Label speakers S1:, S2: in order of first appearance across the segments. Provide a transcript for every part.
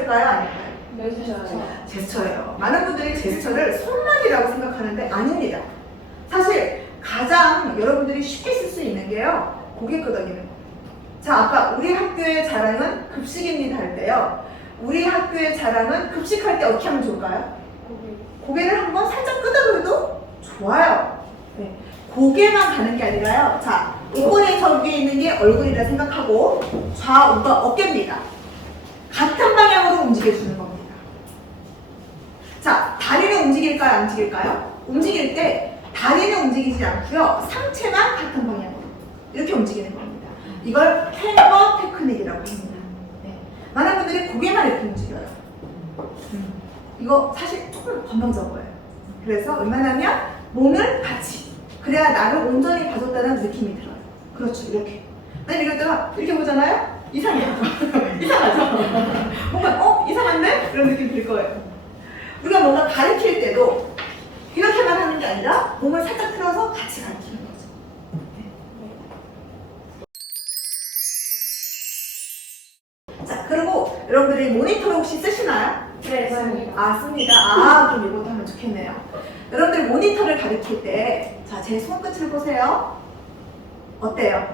S1: 멘트일까요? 아닐까요?
S2: 매주셔요.
S1: 제스처예요. 많은 분들이 제스처를 손만이라고 생각하는데 아닙니다. 사실 가장 여러분들이 쉽게 쓸 수 있는 게요. 고개 끄덕이는 거. 자, 아까 우리 학교의 자랑은 급식입니다 할 때요. 우리 학교의 자랑은 급식할 때 어떻게 하면 좋을까요? 고개를 한번 살짝 끄덕여도 좋아요. 네. 고개만 가는 게 아니라요. 자, 이번에 저 위에 있는 게 얼굴이라 생각하고 좌우가 어깨입니다. 같은 방향으로 움직여주는 겁니다. 자, 다리는 움직일까요? 안 움직일까요? 움직일 때 다리는 움직이지 않고요. 상체만 같은 방향으로 이렇게 움직이는 겁니다. 이걸 캔버 테크닉이라고 합니다. 네. 많은 분들이 고개만 이렇게 움직여요. 음. 이거 사실 조금 건방져 보여요. 그래서 웬만하면 몸을 같이 그래야 나를 온전히 봐줬다는 느낌이 들어요. 그렇죠, 이렇게. 아니 이러다가 이렇게 보잖아요? 이상해요. 이상하죠? 뭔가 어? 이상한데? 이런 느낌 들 거예요. 우리가 뭔가 가르칠 때도 이렇게만 하는 게 아니라 몸을 살짝 틀어서 같이 가르치는 거죠. 네. 자, 그리고 여러분들이 모니터를 혹시 쓰시나요?
S2: 네, 습니다
S1: 아, 씁니다. 아, 그럼 이것도 하면 좋겠네요. 여러분들 모니터를 가리킬 때, 자, 제 손끝을 보세요. 어때요?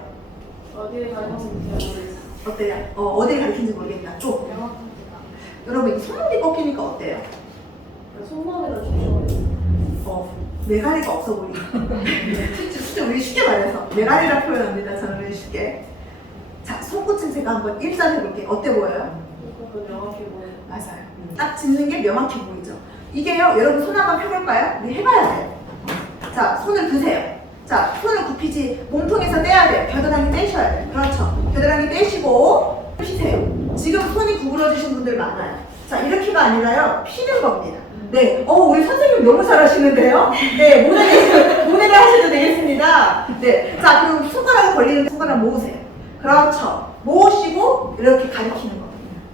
S2: 어디를 가는지 모르겠어요.
S1: 어때요? 어, 어딜 가리킨지 모르겠다. 좀.
S2: 명확합니다.
S1: 여러분, 이 손목이 꺾이니까 어때요?
S2: 손목에다 주셔야
S1: 어, 메가리가 없어 보이죠? 진짜, 진짜 우리 쉽게 말해서. 메가리라 표현합니다. 저는 우리 쉽게. 자, 손끝은 제가 한번 일산해볼게요. 어때 보여요?
S2: 명확해 보여요.
S1: 맞아요. 딱 짚는 게 명확해 보이죠? 이게요, 여러분 손 한번 펴볼까요? 우리 해봐야 돼요. 자, 손을 드세요. 자, 손을 굽히지, 몸통에서 떼야 돼요. 겨드랑이 떼셔야 돼요. 그렇죠. 겨드랑이 떼시고, 피세요. 지금 손이 구부러지신 분들 많아요. 자, 이렇게가 아니라요, 피는 겁니다. 네, 어, 우리 선생님 너무 잘하시는데요? 네, 모델, 모델을 하셔도 되겠습니다. 네, 자, 그럼 손가락에 걸리는 손가락 모으세요. 그렇죠. 모으시고, 이렇게 가리키는 겁니다.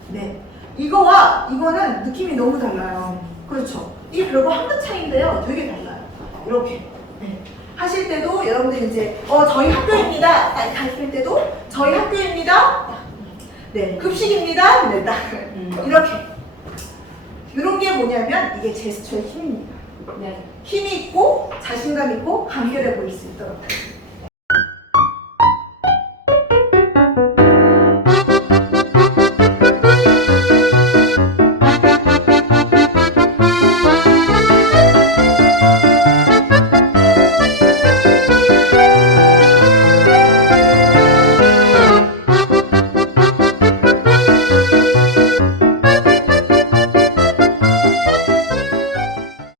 S1: 네. 이거와 이거는 느낌이 너무 달라요. 그렇죠. 이게 별거 한 끗 차이인데요. 되게 달라요. 이렇게. 네. 하실 때도 여러분들 이제 어 저희 학교입니다. 딱 가르칠 때도 저희 학교입니다. 네 급식입니다. 네, 딱 이렇게 이런 게 뭐냐면 이게 제스처의 힘입니다.
S2: 네.
S1: 힘이 있고 자신감 있고 간결해 보일 수 있도록